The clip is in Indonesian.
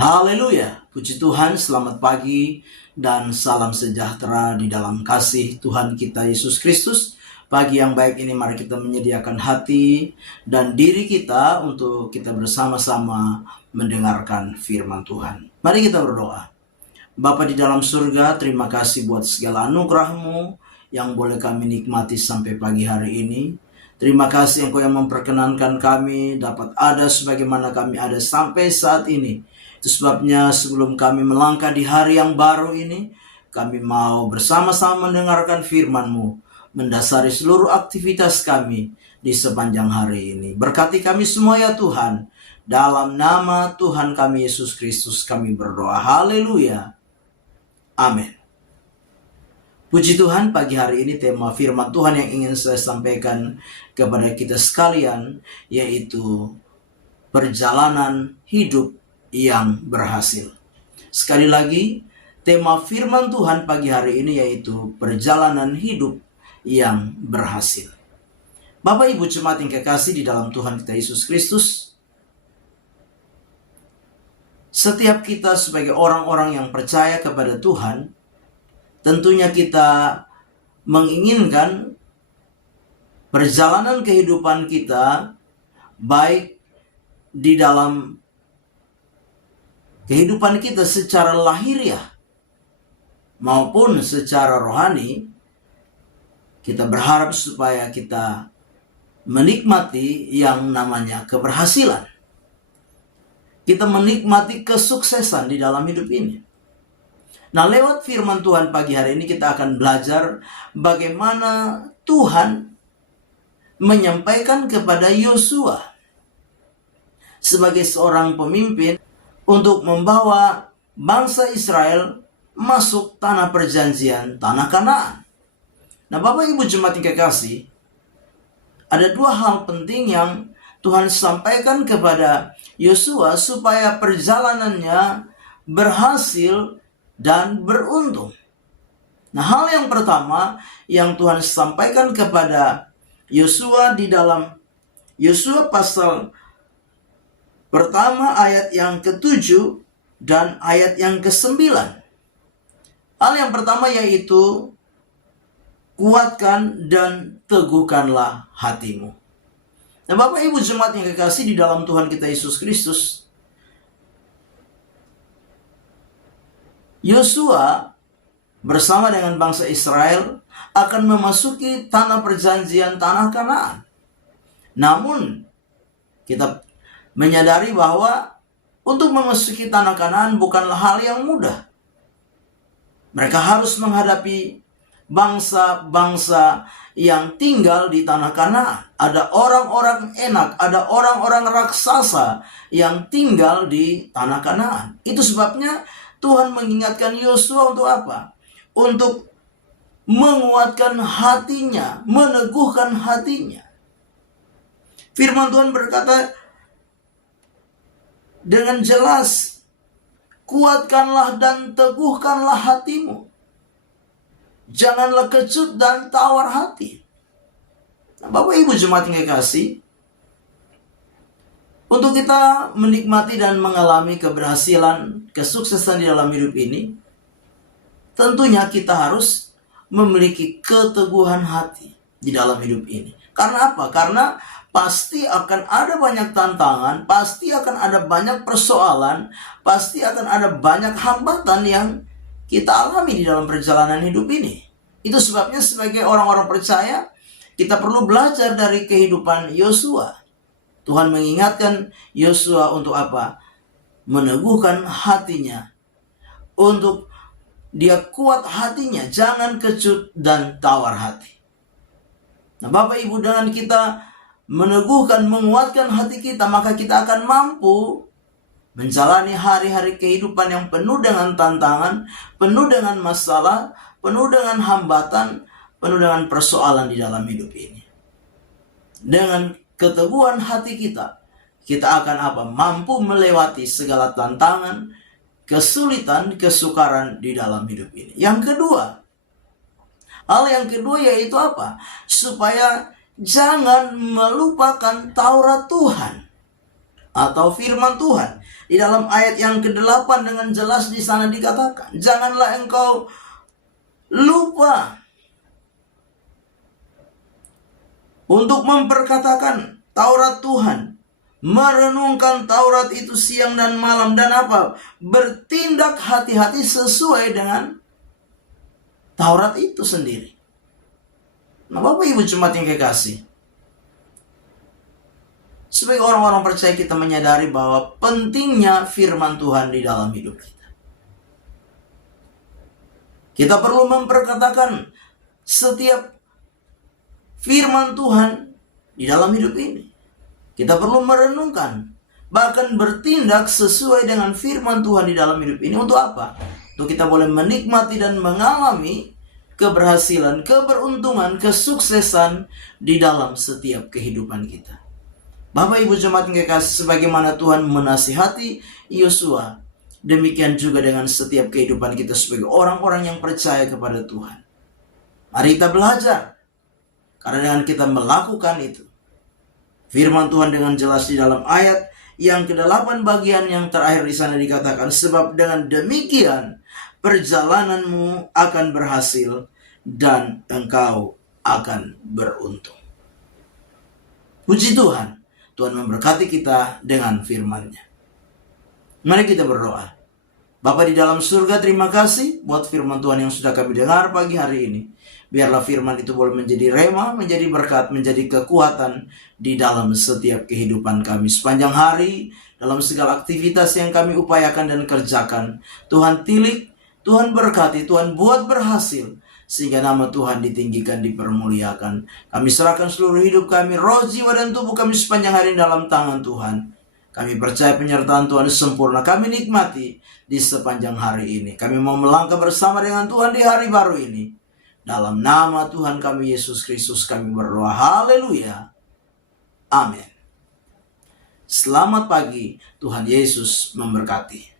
Haleluya, puji Tuhan, selamat pagi dan salam sejahtera di dalam kasih Tuhan kita Yesus Kristus. Pagi yang baik ini mari kita menyediakan hati dan diri kita untuk kita bersama-sama mendengarkan firman Tuhan. Mari kita berdoa. Bapa di dalam surga, terima kasih buat segala anugerah-Mu yang boleh kami nikmati sampai pagi hari ini. Terima kasih Engkau yang memperkenankan kami dapat ada sebagaimana kami ada sampai saat ini. Itu sebabnya sebelum kami melangkah di hari yang baru ini, kami mau bersama-sama mendengarkan firman-Mu, mendasari seluruh aktivitas kami di sepanjang hari ini. Berkati kami semua ya Tuhan. Dalam nama Tuhan kami Yesus Kristus kami berdoa. Haleluya. Amin. Puji Tuhan, pagi hari ini tema firman Tuhan yang ingin saya sampaikan kepada kita sekalian, yaitu perjalanan hidup yang berhasil. Sekali lagi, tema firman Tuhan pagi hari ini yaitu perjalanan hidup yang berhasil. Bapak Ibu jemaat yang kekasih di dalam Tuhan kita Yesus Kristus, setiap kita sebagai orang-orang yang percaya kepada Tuhan, tentunya kita menginginkan perjalanan kehidupan kita, baik di dalam kehidupan kita secara lahiriah maupun secara rohani, kita berharap supaya kita menikmati yang namanya keberhasilan. Kita menikmati kesuksesan di dalam hidup ini. Nah, lewat firman Tuhan pagi hari ini kita akan belajar bagaimana Tuhan menyampaikan kepada Yosua sebagai seorang pemimpin untuk membawa bangsa Israel masuk tanah perjanjian, tanah Kanaan. Nah, Bapak Ibu jemaat yang kekasih, ada dua hal penting yang Tuhan sampaikan kepada Yosua supaya perjalanannya berhasil dan beruntung. Nah, hal yang pertama yang Tuhan sampaikan kepada Yosua di dalam Yosua pasal pertama ayat yang ke-7 dan ayat yang ke-9. Hal yang pertama yaitu kuatkan dan teguhkanlah hatimu. Nah, Bapak Ibu jemaat yang kekasih di dalam Tuhan kita Yesus Kristus, Yosua bersama dengan bangsa Israel akan memasuki tanah perjanjian, tanah Kanaan. Namun kita menyadari bahwa untuk memasuki tanah Kanaan bukanlah hal yang mudah. Mereka harus menghadapi bangsa-bangsa yang tinggal di tanah Kanaan. Ada orang-orang enak, ada orang-orang raksasa yang tinggal di tanah Kanaan. Itu sebabnya Tuhan mengingatkan Yosua untuk apa? Untuk menguatkan hatinya, meneguhkan hatinya. Firman Tuhan berkata dengan jelas, kuatkanlah dan teguhkanlah hatimu. Janganlah kecut dan tawar hati. Nah, Bapak Ibu jemaat yang kekasih, untuk kita menikmati dan mengalami keberhasilan, kesuksesan di dalam hidup ini, tentunya kita harus memiliki keteguhan hati di dalam hidup ini. Karena apa? Karena pasti akan ada banyak tantangan, pasti akan ada banyak persoalan, pasti akan ada banyak hambatan yang kita alami di dalam perjalanan hidup ini. Itu sebabnya sebagai orang-orang percaya, kita perlu belajar dari kehidupan Yosua. Tuhan mengingatkan Yosua untuk apa? Meneguhkan hatinya. Untuk dia kuat hatinya, jangan kecut dan tawar hati. Nah, Bapak Ibu, dengan kita meneguhkan, menguatkan hati kita, maka kita akan mampu menjalani hari-hari kehidupan yang penuh dengan tantangan, penuh dengan masalah, penuh dengan hambatan, penuh dengan persoalan di dalam hidup ini. Dengan keteguhan hati kita, kita akan apa? Mampu melewati segala tantangan, kesulitan, kesukaran di dalam hidup ini. Yang kedua, hal yang kedua yaitu apa? Supaya jangan melupakan Taurat Tuhan atau firman Tuhan. Di dalam ayat yang ke-8 dengan jelas di sana dikatakan, janganlah engkau lupa untuk memperkatakan Taurat Tuhan, merenungkan Taurat itu siang dan malam, dan apa? Bertindak hati-hati sesuai dengan Taurat itu sendiri. Nah, Bapak Ibu jemaat yang kekasih, sebagai orang-orang percaya kita menyadari bahwa pentingnya firman Tuhan di dalam hidup kita. Kita perlu memperkatakan setiap firman Tuhan di dalam hidup ini. Kita perlu merenungkan, bahkan bertindak sesuai dengan firman Tuhan di dalam hidup ini. Untuk apa? Untuk kita boleh menikmati dan mengalami keberhasilan, keberuntungan, kesuksesan di dalam setiap kehidupan kita. Bapak Ibu jemaat yang kekasih, sebagaimana Tuhan menasihati Yosua, demikian juga dengan setiap kehidupan kita sebagai orang-orang yang percaya kepada Tuhan. Mari kita belajar, karena dengan kita melakukan itu, firman Tuhan dengan jelas di dalam ayat yang ke-8 bagian yang terakhir di sana dikatakan, sebab dengan demikian perjalananmu akan berhasil dan engkau akan beruntung. Puji Tuhan, Tuhan memberkati kita dengan firman-Nya. Mari kita berdoa. Bapa di dalam surga, terima kasih buat firman Tuhan yang sudah kami dengar pagi hari ini. Biarlah firman itu boleh menjadi rema, menjadi berkat, menjadi kekuatan di dalam setiap kehidupan kami sepanjang hari, dalam segala aktivitas yang kami upayakan dan kerjakan. Tuhan tilik, Tuhan berkati, Tuhan buat berhasil, sehingga nama Tuhan ditinggikan, dipermuliakan. Kami serahkan seluruh hidup kami, roh, jiwa, dan tubuh kami sepanjang hari dalam tangan Tuhan. Kami percaya penyertaan Tuhan sempurna, kami nikmati di sepanjang hari ini. Kami mau melangkah bersama dengan Tuhan di hari baru ini. Dalam nama Tuhan kami Yesus Kristus kami berdoa. Haleluya. Amin. Selamat pagi, Tuhan Yesus memberkati.